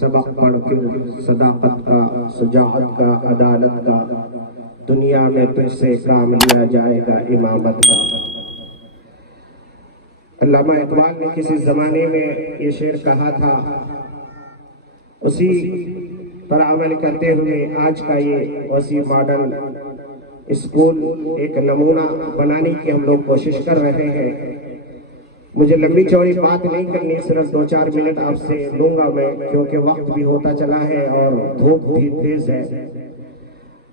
सबक पढ़ कर सदाकत का, सजाअत का, अदालत का, दुनिया में तुझसे काम लिया जाएगा इमामत का। अल्लामा इकबाल ने किसी ज़माने में ये शेर कहा था, उसी पर अमल करते हुए आज का ये वसी मॉडर्न स्कूल एक नमूना बनाने की हम लोग कोशिश कर रहे हैं। मुझे लंबी चौड़ी बात नहीं करनी, सिर्फ 2-4 मिनट आपसे लूंगा मैं, क्योंकि वक्त भी होता चला है और धूप भी तेज है।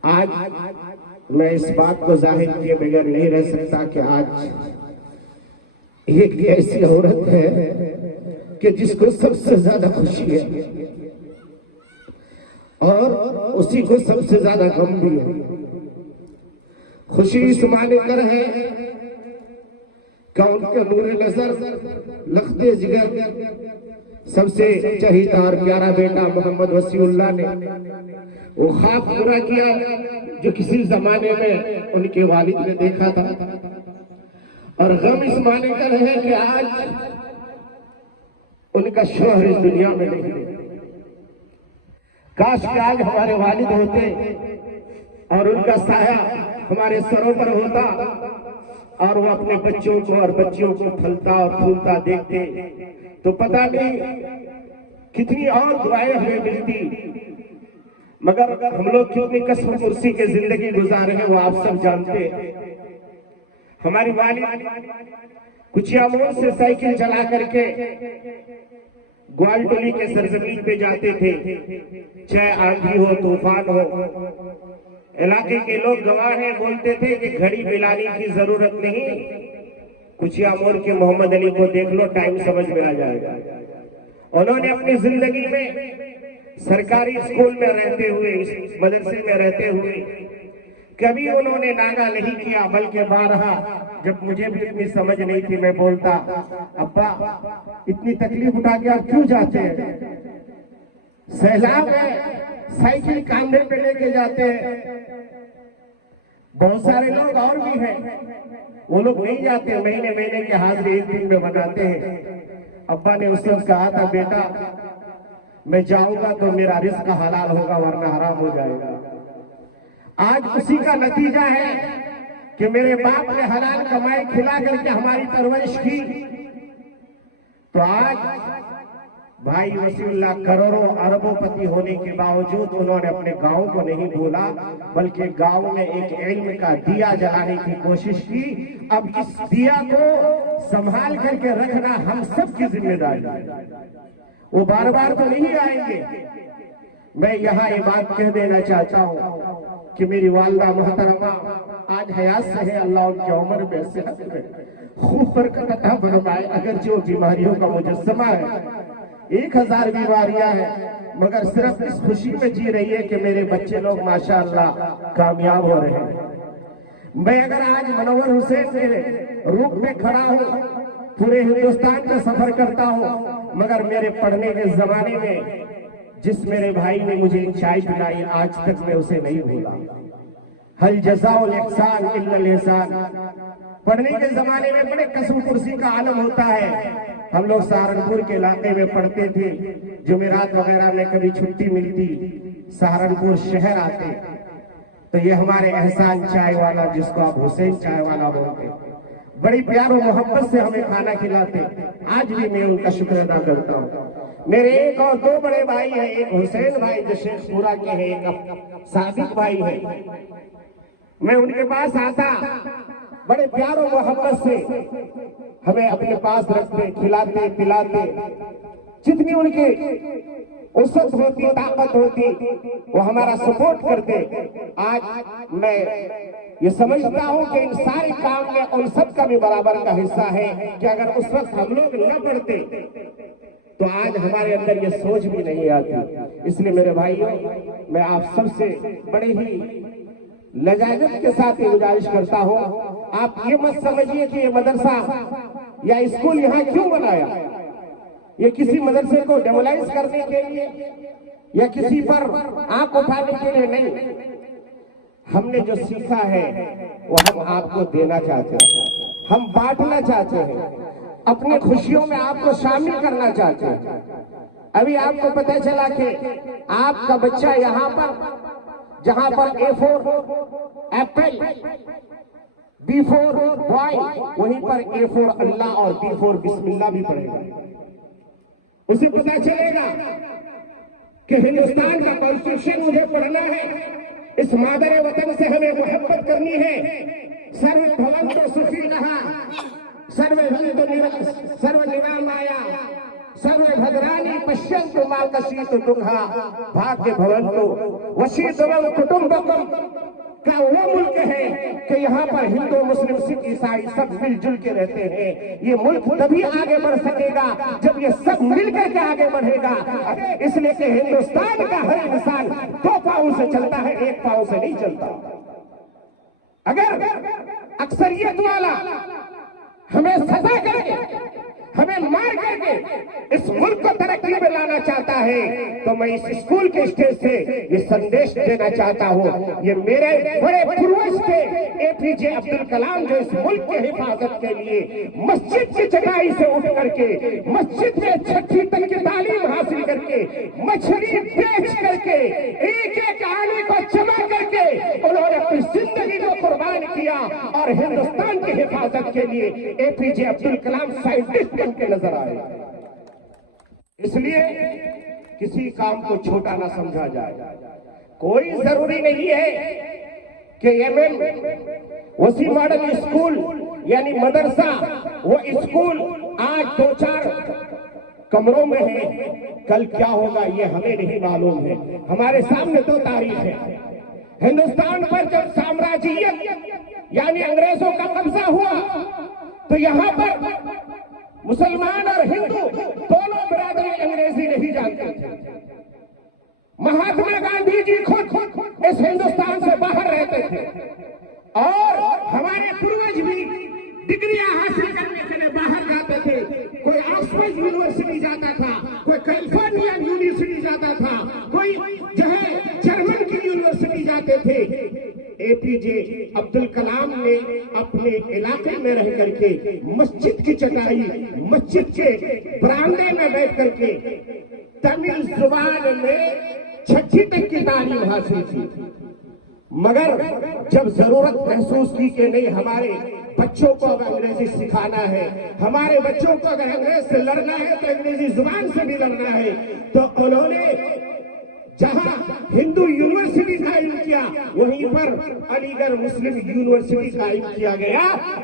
आज मैं इस बात को जाहिर किए बगैर नहीं रह सकता कि आज एक ऐसी औरत है कि जिसको सबसे ज्यादा खुशी है और उसी को सबसे ज्यादा गम भी है। खुशी इस माने कर है कि उनके नूर नजर, लख्ते जिगर, सबसे चहीता और प्यारा बेटा मोहम्मद वसीउल्लाह ने वो ख्वाब पूरा किया जो किसी जमाने में उनके वालिद ने देखा था। और गम इस माने का है कि आज उनका शोहर इस दुनिया में नहीं है। काश कि आज हमारे वालिद होते और उनका साया हमारे सरों पर होता और वो अपने बच्चों को और बच्चियों को फलता और फूलता देखते तो पता नहीं कितनी और दुआएं हमें मिलती। मगर हम लोग कितनी कसम कुर्सी के जिंदगी गुजारे हैं वो आप सब जानते हैं। हमारी वालिद कुचिया मोड़ से साइकिल चला करके ग्वालटोली के सरजमीन पे जाते थे, चाहे आंधी हो तूफान हो। इलाके के लोग गवाह हैं, बोलते थे कि घड़ी मिलाने की जरूरत नहीं, कुचिया मोड़ के मोहम्मद अली को देख लो, टाइम समझ में आ जाएगा। उन्होंने अपनी जिंदगी में सरकारी स्कूल में रहते हुए, मदरसे में रहते हुए कभी उन्होंने नागा नहीं किया, बल्कि बारहा जब मुझे भी इतनी समझ नहीं थी मैं बोलता, अब्बा इतनी तकलीफ उठा के आप क्यों जाते हैं? सैलाब है, साइकिल कांधे पे लेके जाते हैं। बहुत सारे लोग और भी हैं, वो लोग नहीं जाते, महीने महीने के हाजिरी एक दिन में बनाते हैं। अब्बा ने उस वक्त कहा था, बेटा मैं जाऊंगा तो मेरा रिस्क हलाल होगा वरना हराम हो जाएगा। आज उसी का नतीजा है कि मेरे बाप ने हलाल कमाई खिला करके हमारी परवरिश की। तो आज भाई वसीउल्लाह करोड़ों अरबोपति होने के बावजूद उन्होंने अपने गांव को नहीं भूला, बल्कि गांव में एक इल्म का दिया जलाने की कोशिश की। अब इस दिया को संभाल करके रखना हम सब की जिम्मेदारी है। वो बार बार तो नहीं आएंगे। मैं यहाँ ये बात कह देना चाहता हूँ कि मेरी वालदा मोहतरमा आज हयात से है, अल्लाह उनकी उम्र में सेहत में खूब बरकत अता फरमाए। अगर जो बीमारियों का मुजस्समा है, 1000 बीमारियां हैं, मगर सिर्फ इस खुशी में जी रही है कि मेरे बच्चे लोग माशाअल्लाह कामयाब हो रहे हैं। मैं अगर आज मनोवर हुसैन के रूप में खड़ा हूँ, पूरे हिंदुस्तान का सफर करता हूँ, मगर मेरे पढ़ने के जमाने में जिस मेरे भाई ने मुझे चाय पिलाई आज तक मैं उसे नहीं भूला। हल जज़ाउल इहसान इल्लल इहसान। पढ़ने के जमाने में बड़े कसम कुर्सी का आलम होता है। हम लोग सहारनपुर के इलाके में पढ़ते थे, जुमेरात वगैरह में कभी छुट्टी मिलती, सहारनपुर शहर आते तो ये हमारे एहसान चाय वाला, जिसको आप हुसैन चाय वाला बोलते, बड़ी प्यार और मोहब्बत से हमें खाना खिलाते। आज भी मैं उनका शुक्र अदा करता हूँ। मेरे एक और 2 बड़े भाई हैं, एक हुसैन भाई जो शेखपुरा के हैं, एक सादिक भाई है। मैं उनके पास आता, बड़े प्यार और मोहब्बत से हमें अपने पास रखते, खिलाते पिलाते। जितनी उनकी उस्सत होती, ताकत होती, वो हमारा सपोर्ट करते। आज मैं ये समझता हूँ कि इन सारे काम में उन सब का भी बराबर का हिस्सा है कि अगर उस वक्त हम लोग न पढ़ते तो आज हमारे अंदर ये सोच भी नहीं आती। इसलिए मेरे भाइयों, मैं आप सबसे बड़े ही लजाजत के साथ ये गुजारिश करता हूँ, आप ये मत समझिए कि ये मदरसा या स्कूल यहाँ क्यों बनाया, ये किसी मदरसे को डेमोलाइज करने के लिए या किसी पर आंख उठाने के लिए नहीं। हमने जो सीखा है वो हम आपको देना चाहते हैं, हम बांटना चाहते हैं, अपने खुशियों में आपको शामिल करना चाहते हैं। ابھی آپ کو پتہ چلا کہ آپ کا بچہ یہاں پر جہاں پر A4 ایپل B4 بوائے وہیں پر A4 اللہ اور B4 بسم اللہ بھی پڑھے گا. اسے پتہ چلے گا کہ ہندوستان کا کانسٹیٹیوشن مجھے پڑھنا ہے, اس مادر وطن سے ہمیں محبت کرنی ہے. سرو بھونتو سکھی کہا, سرو نرامایا, سرو بھدرانی پشینتو ما کشیتو دکھا, بھاگیہ بھونتو وشیتوم کٹمبکم کا وہ ملک ہے کہ یہاں پر ہندو مسلم سکھ عیسائی سب مل جل کے رہتے ہیں. یہ ملک تبھی آگے بڑھ سکے گا جب یہ سب مل کر کے آگے بڑھے گا. اس لیے کہ ہندوستان کا ہر انسان 2 پاؤں سے چلتا ہے, 1 پاؤں سے نہیں چلتا. اگر اکثریت والا ہمیں سزا کر کے, ہمیں مار کر کے اس ملک کو ترقی میں لانا چاہتا ہے تو میں اس اسکول کے اسٹیج سے یہ سندیش دینا چاہتا ہوں. یہ میرے بڑے پروج تھے APJ عبد الکلام, جو اس ملک کی حفاظت کے لیے مسجد کی چٹائی سے اٹھ کر کے, مسجد میں 6ٹھی تک کی تعلیم حاصل کر کے, مچھلی بیچ کر کے, ایک ایک آنے کو جمع کر کے انہوں نے اپنی زندگی کو قربان کیا اور ہندوستان کی حفاظت کے لیے APJ عبد الکلام سائنٹسٹ بن کے نظر آئے. اس لیے کسی کام کو چھوٹا نہ سمجھا جائے. کوئی ضروری نہیں ہے کہ MM وسیع ماڈل اسکول یعنی مدرسہ وہ اسکول آج 2-4 کمروں میں ہے, کل کیا ہوگا یہ ہمیں نہیں معلوم ہے. ہمارے سامنے 2 تاریخ ہے. ہندوستان پر جب سامراجیت یعنی انگریزوں کا قبضہ ہوا تو یہاں پر مسلمان اور ہندو دونوں برادری انگریزی نہیں جانتے تھے. مہاتما گاندھی جی خود اس ہندوستان سے باہر رہتے تھے اور ہمارے پروج بھی ڈگریاں حاصل کرنے کے لیے باہر جاتے تھے. کوئی آکسفورڈ یونیورسٹی جاتا تھا, کوئی کیلیفورنیا یونیورسٹی جاتا تھا, کوئی جو ہے جرمن کی یونیورسٹی جاتے تھے. APJ عبد الکلام نے اپنے علاقے میں رہ کر کے مسجد کی چٹائی, مسجد کے برانڈے میں بیٹھ کر کے تمل زبان میں 6ٹھی تک کی تعلیم حاصل کی. مگر جب ضرورت محسوس کی کہ نہیں ہمارے بچوں کو اگر انگریزی سکھانا ہے, ہمارے بچوں کو اگر انگریز سے لڑنا ہے تو انگریزی زبان سے بھی لڑنا ہے, تو انہوں نے جہاں ہندو یونیورسٹی قائم کیا وہیں پر علی گڑھ مسلم یونیورسٹی قائم کیا گیا.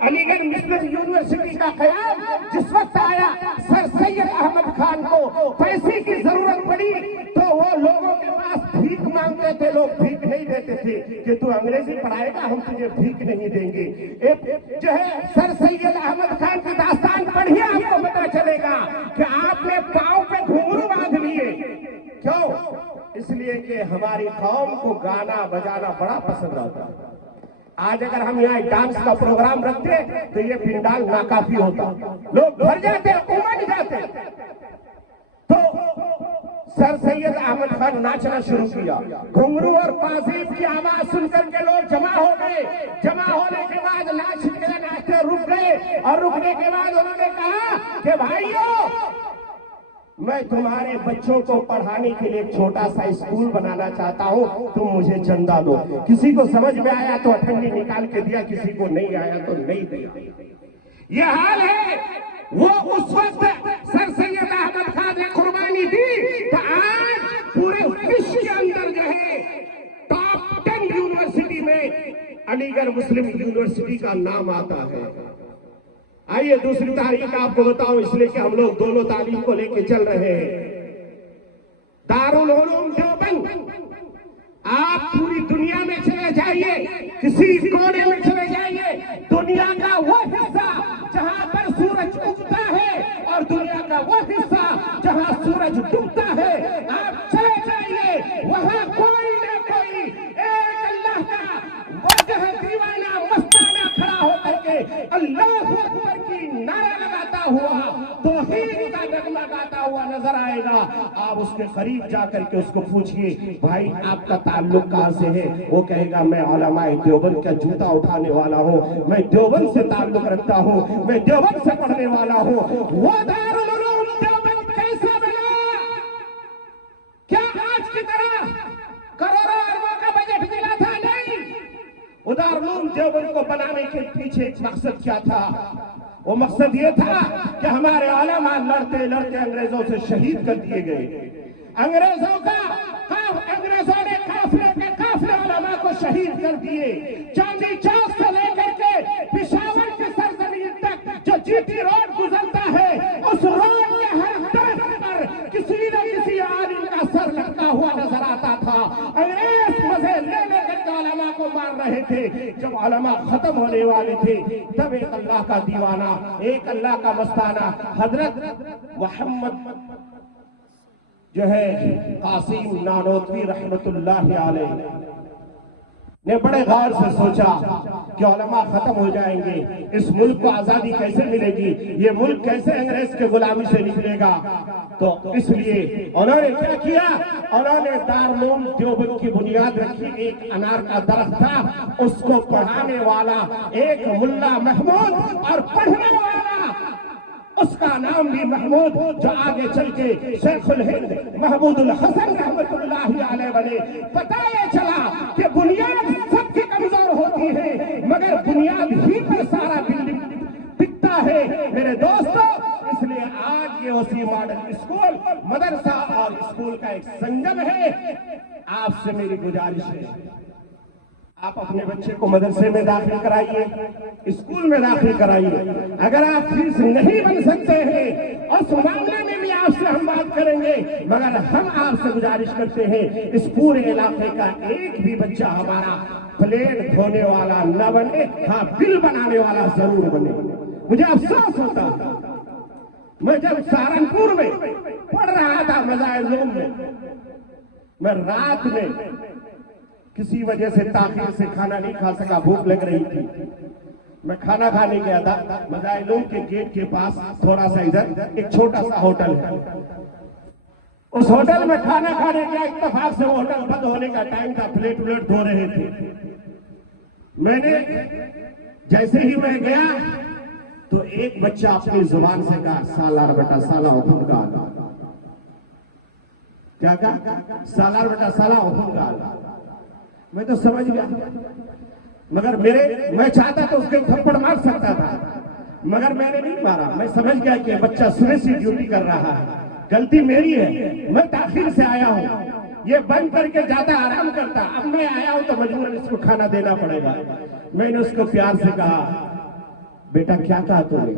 علی گڑھ مسلم یونیورسٹی کا قیام جس وقت آیا سر سید احمد خان کو پیسے کی ضرورت پڑی تو وہ لوگوں کے پاس بھیک مانگتے تھے. لوگ بھیک نہیں دیتے تھے کہ تو انگریزی پڑھائے گا ہم تجھے بھیک نہیں دیں گے. جو ہے سر سید احمد خان کی داستان پڑھیے, آپ کو پتہ چلے گا کہ آپ نے پاؤں پہ گھنگرو باندھ لیے. کیوں؟ اس لیے کہ ہماری قوم کو گانا بجانا بڑا پسند آتا ہے. آج اگر ہم یہاں ڈانس کا پروگرام رکھتے تو یہ پنڈال ناکافی ہوتا, لوگ بھر جاتے, امٹ جاتے. تو سر سید احمد خان ناچنا شروع کیا. گھنگرو اور پازیب کی آواز سن کر کے لوگ جمع ہو گئے. جمع ہونے کے بعد ناچتے رک گئے اور رکنے کے بعد انہوں نے کہا کہ بھائیو میں تمہارے بچوں کو پڑھانے کے لیے ایک چھوٹا سا اسکول بنانا چاہتا ہوں, تم مجھے چندہ دو. کسی کو سمجھ میں آیا تو اٹھنی نکال کے دیا, کسی کو نہیں آیا تو نہیں دیا. یہ حال ہے. وہ اس وقت سر سید احمد خان نے قربانی دی تو آج پورے وشو کے اندر جو ہے ٹاپ 10 یونیورسٹی میں علی گڑھ مسلم یونیورسٹی کا نام آتا ہے. آئیے دوسری تاریخ آپ کو بتاؤں, اس لیے کہ ہم لوگ دونوں تعلیم کو لے کے چل رہے ہیں. دارالعلوم دیوبند, آپ پوری دنیا میں چلے جائیے, کسی کونے میں چلے جائیے, دنیا کا وہ حصہ جہاں پر سورج اگتا ہے اور دنیا کا وہ حصہ جہاں سورج ڈوبتا ہے, آپ چلے جائیے, وہاں کوئی نہ کوئی ایک اللہ کا وجہ دیوانہ مستانہ کھڑا ہو کر کے اللہ اکبر کی نعرہ لگاتا ہوا, توحید کا نغمہ گاتا ہوا نظر آئے گا. آپ اس کے قریب جا کر کے اس کو پوچھئے بھائی آپ کا تعلق کہاں سے ہے, وہ کہے گا میں علماء دیوبند کا جوتا اٹھانے والا ہوں, میں دیوبند سے تعلق رکھتا ہوں, میں دیوبند سے پڑھنے والا ہوں. وہ دارالعلوم دیوبند کیسا بنا؟ वो दारुल देवबंद को बनाने के पीछे एक मकसद क्या था? वो मकसद ये था कि हमारे उलमा लड़ते लड़ते अंग्रेजों से शहीद कर दिए गए। अंग्रेजों ने काफिले उलमा को शहीद कर दिए। चांदी चौक से लेकर के पिशावर की सरजमीन तक जो जीटी रोड गुजरता है, उस रोड के हर तरफ पर किसी न किसी आलिम का सर लगता हुआ नजर आता था। अंग्रेज मजे ले लेकर के उलमा को मार रहे थे। जब उलमा खत्म होने वाले थे, तब एक अल्लाह का दीवाना, एक अल्लाह का मस्ताना हजरत मोहम्मद जो है कासिम नानोतवी रहमतुल्लाह अलैह ने बड़े गौर से सोचा कि उलमा खत्म हो जाएंगे, इस मुल्क को आजादी कैसे मिलेगी, ये मुल्क कैसे अंग्रेज के गुलामी से निकलेगा। तो इसलिए उन्होंने क्या किया? उन्होंने दारुल देवबंद की बुनियाद रखी। एक अनार का दरख्त था, उसको पढ़ाने वाला एक मुल्ला महमूद और पढ़ने वाला उसका नाम भी महमूद, जो आगे चल के शेखुल हिंद महमूदुल हसन रहमतुल्लाह अलैह बने। पता ये चला कि बुनियाद सबकी कमजोर होती है, मगर बुनियाद ही पर सारा बिल्डिंग टिकता है मेरे दोस्तों। इसलिए आज ये ओसी मॉडल स्कूल, मदरसा और स्कूल का एक संगम है। आपसे मेरी गुजारिश है, आप अपने बच्चे को मदरसे में दाखिल कराइए, स्कूल में दाखिल कराइए। अगर आप फीस नहीं बन सकते हैं, उस मामले में भी आपसे हम बात करेंगे, मगर हम आपसे गुजारिश करते हैं, इस पूरे इलाके का एक भी बच्चा हमारा प्लेट धोने वाला न बने, हाँ बिल बनाने वाला जरूर बने। मुझे अफसोस होता, मैं जब सहारनपुर में पढ़ रहा था मज़ाहिर में, मैं रात में किसी वजह से ताखीर से खाना नहीं खा सका, भूख लग रही थी। मैं खाना खाने गया था, मज़ाहिर के गेट के पास थोड़ा सा इधर एक छोटा सा होटल है। उस होटल में खाना खाने गया, इत्तेफाक से वो होटल बंद होने का टाइम था, प्लेट उलट धो रहे थे। मैंने जैसे ही मैं गया तो एक बच्चा अपनी जुबान से कहा, सालार बेटा साला हुकुम गाल। क्या कहा? सालार बेटा साला हुकुम गाल। मैं तो समझ गया, मगर मैं चाहता तो उसके थप्पड़ मार सकता था, मगर मैंने नहीं मारा। मैं समझ गया कि बच्चा सुबह से ड्यूटी कर रहा है, गलती मेरी है, मैं ताखिर से आया हूँ, ये बंद करके जाता आराम करता, अब मैं आया हूँ तो मजबूरन इसको खाना देना पड़ेगा। मैंने उसको प्यार से कहा, बेटा क्या कहा तूने?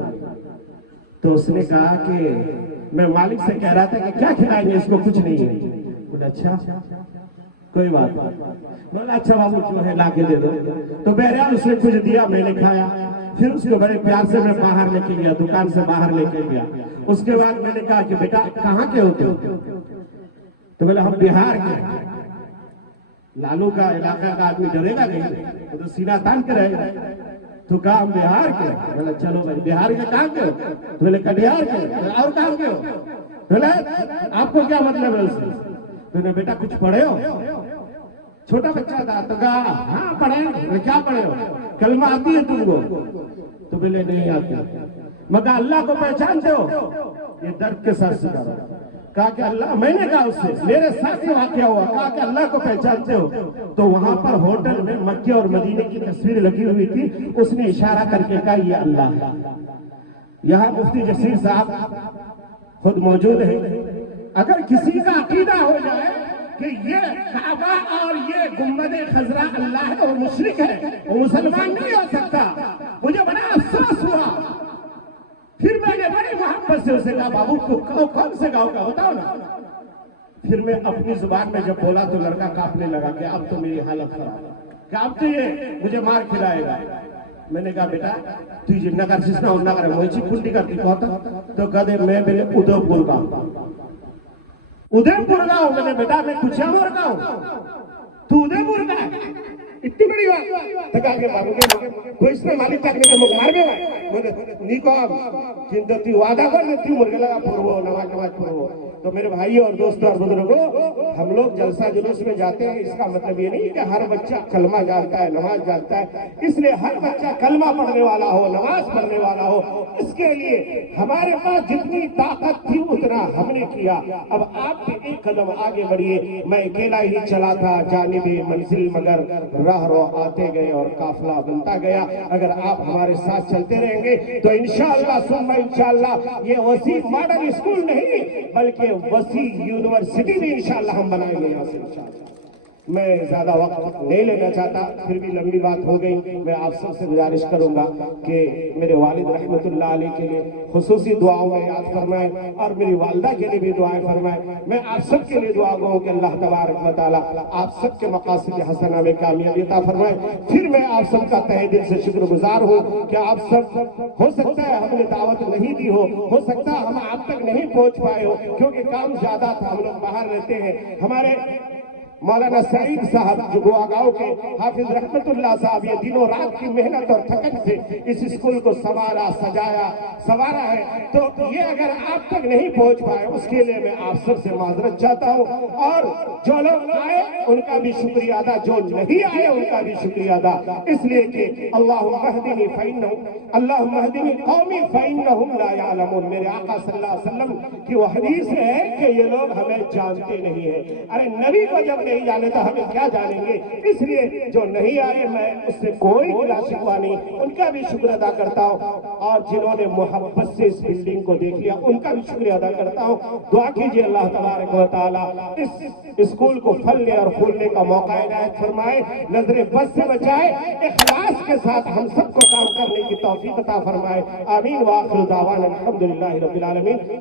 तो उसने कहा कि मैं मालिक से कह रहा था कि क्या खिलाएंगे इसको, कुछ नहीं है। बोला अच्छा कोई बात नहीं। बोला अच्छा बाबू जो है लाके दे दो। तो बहरहाल उसने कुछ दिया, मैंने खाया। फिर उसको बड़े प्यार से मैं बाहर लेके गया, दुकान से बाहर लेके गया। उसके बाद मैंने कहा कि बेटा कहाँ के होते हो? तो बोले हम बिहार के। लालू का इलाका का आदमी डरेगा नहीं, तो सीना तान के रहेगा। तो कहा हम बिहार के। बोला चलो भाई, बिहार के कहाँ के हो? तो बोले कटिहार के। और कहाँ के हो? बोले आपको क्या मतलब है उससे? तो बेटा कुछ पढ़े हो? छोटा बच्चा था, तो कहा हाँ पढ़े। क्या पढ़े हो? कलमा आती है तुमको? तो बोले नहीं आती। मगर अल्लाह को पहचानते हो? ये दर्द के साथ सुधारा। कहा कि अल्लाह, मैंने कहा उससे, मेरे साथ ही वाकया हुआ। कहा कि अल्लाह को पहचानते हो? तो वहां पर होटल में मक्के और मदीने की तस्वीर लगी हुई थी, उसने इशारा करके कहा ये अल्लाह। यहाँ मुफ्ती जसीर साहब खुद मौजूद है। अगर किसी का अकीदा हो जाए कि ये काबा और ये गुम्बद खजरा अल्लाह है, वो मुशरिक है, वो मुसलमान नहीं हो सकता। मुझे बड़ा अफसोस हुआ। फिर मैंने बड़ी मोहब्बत से उसे कहा, बाबू को कौन से गांव का बताओ ना। फिर मैं अपनी जुबान में जब बोला तो लड़का कांपने लगा कि अब तो मेरी हालत खराब, कि अब तो ये मुझे मार खिलाएगा। मैंने कहा बेटा तू जिन्ना कर जिसना उन्ना करे, मोची कुंडी करती कहता। तो कहते मैं मेरे उदयपुर का हूं। मैंने बेटा मैं कुचामोर का हूं, तू उदयपुर का है, इतनी बड़ी बात। तो कहा बाबू कोई इसने मालिक तक नहीं तो मार गए निको किंतु तू वादा कर तू मुर्गे लगा पूर्व नमाज पूर्व। तो मेरे भाई और दोस्तों और बुजुर्गों, हम लोग जलसा जुलूस में जाते हैं, इसका मतलब ये नहीं कि हर बच्चा कलमा जानता है, नमाज जानता है। इसलिए हर बच्चा कलमा पढ़ने वाला हो, नमाज पढ़ने वाला हो। इसके लिए हमारे पास जितनी ताकत थी उतना हमने किया। अब आप भी एक कदम आगे बढ़िए। मैं अकेला ही चला था जानिबे मंजिल, मगर راہ آتے گئے اور قافلہ بنتا گیا. اگر آپ ہمارے ساتھ چلتے رہیں گے تو انشاءاللہ ثم انشاءاللہ یہ وسیع ماڈل اسکول نہیں بلکہ وسیع یونیورسٹی بھی انشاءاللہ ہم بنائیں گے یہاں سے انشاءاللہ. میں زیادہ وقت نہیں لینا چاہتا, پھر بھی لمبی بات ہو گئی. میں آپ سب سے گزارش کروں گا کہ میرے والد رحمت اللہ علیہ کے لیے خصوصی دعاؤں میں یاد فرمائیں اور میری والدہ کے لیے بھی دعائیں فرمائیں. میں آپ سب کے لیے دعا گو کہ اللہ تبارک و تعالیٰ آپ سب کے مقاصد حسنہ میں کامیابی عطا فرمائے. پھر میں آپ سب کا تہہ دل سے شکر گزار ہوں کہ آپ سب, ہو سکتا ہے ہم نے دعوت نہیں دی ہو سکتا ہے ہم آپ تک نہیں پہنچ پائے ہو کیونکہ کام زیادہ تھا, ہم لوگ باہر رہتے ہیں. ہمارے مولانا سعید صاحب جو گوا گاؤں کے حافظ رحمت اللہ صاحب یہ دنوں رات کی محنت اور تھکن سے اس اسکول کو سنوارا سوارا ہے, تو یہ اگر آپ تک نہیں پہنچ پائے اس کے لیے میں آپ سب سے معذرت چاہتا ہوں. اور جو لوگ آئے ان کا بھی شکریہ ادا, جو نہیں آئے ان کا بھی شکریہ ادا, اس لیے کہ اللہم اہدنی قومی فإنہم لا یعلمون. میرے آقا صلی اللہ علیہ وسلم کی وہ حدیث ہے کہ یہ لوگ ہمیں جانتے نہیں ہیں. ارے نبی کو جب نہیں جانے تو ہمیں کیا جانیں گے. اس لیے جو نہیں آئے میں اس سے کوئی گلا شکوا نہیں, ان کا بھی شکر ادا کرتا ہوں. اور جنہوں نے محبت سے اس بلڈنگ کو دیکھ لیا ان کا بھی شکریہ ادا کرتا ہوں. دعا کیجیے اللہ تبارک و تعالیٰ اس اسکول کو پھلنے اور پھولنے کا موقع عنایت فرمائے, نظر بد سے بچائے, اخلاص کے ساتھ ہم سب کو کام کرنے کی توفیق عطا فرمائے. آمین. وآخر دعوانا الحمدللہ رب العالمین.